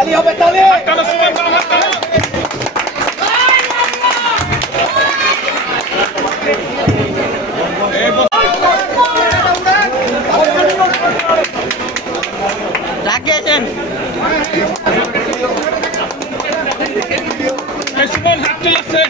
তালি হবে তালি। এই সুমন হাত চালাচ্ছে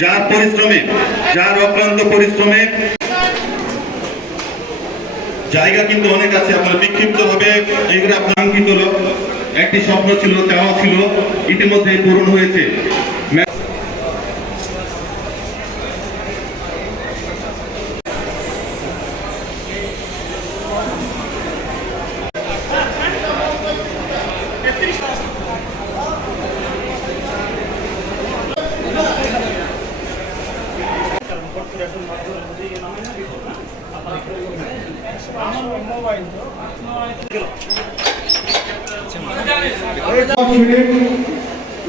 যার পরিশ্রমে, যার অক্লান্ত পরিশ্রমে, জায়গা কিন্তু অনেক আছে, আপনার বিক্ষিপ্ত ভাবে এগুলো আপনাঙ্কিত একটি স্বপ্ন ছিল, চাওয়া ছিল ইতিমধ্যে পূরণ হয়েছে।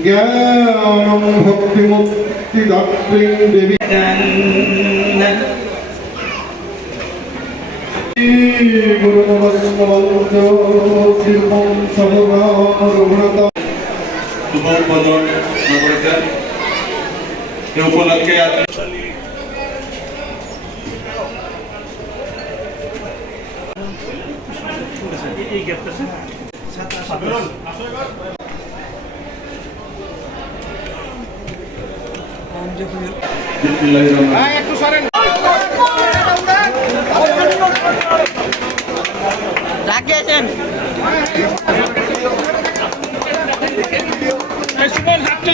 জ্ঞানম ভক্তিমুক্তিদাত্রীং দেবী গুরুমন্ত্র সর্বম রঘুনাথ শুভ এই গ্যাপটা একটু সরেন। রাখিয়েছেন। সুমন রাখতে